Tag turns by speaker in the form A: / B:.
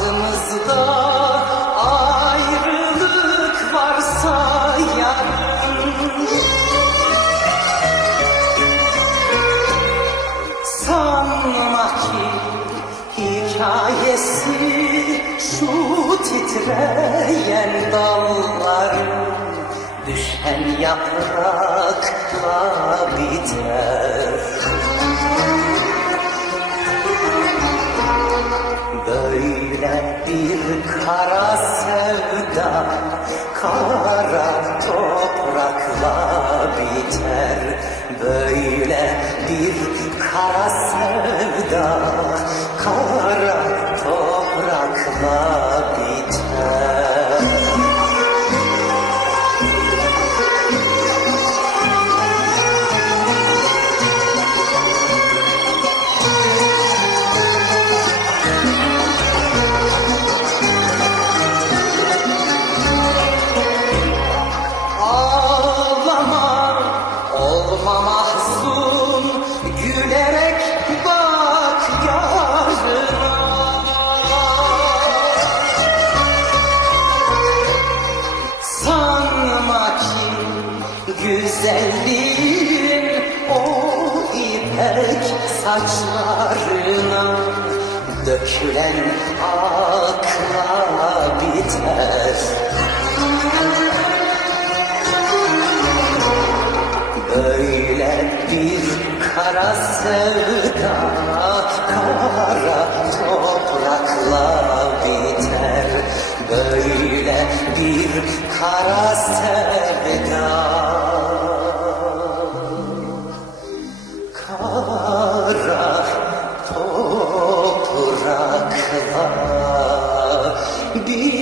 A: Bahtımızda ayrılık varsa yarın Sanma ki hikayesi şu titreyen dalların Düşen yaprakla biter kara sevda Kara toprakla biter. Böyle bir kara sevda olma mahzun, gülerek bak yarına. Sanma ki güzelliğin o ipek saçlarına dökülen akla biter. Kara sevda kara toprakla biter. Böyle bir kara sevda. Kara toprakla biter.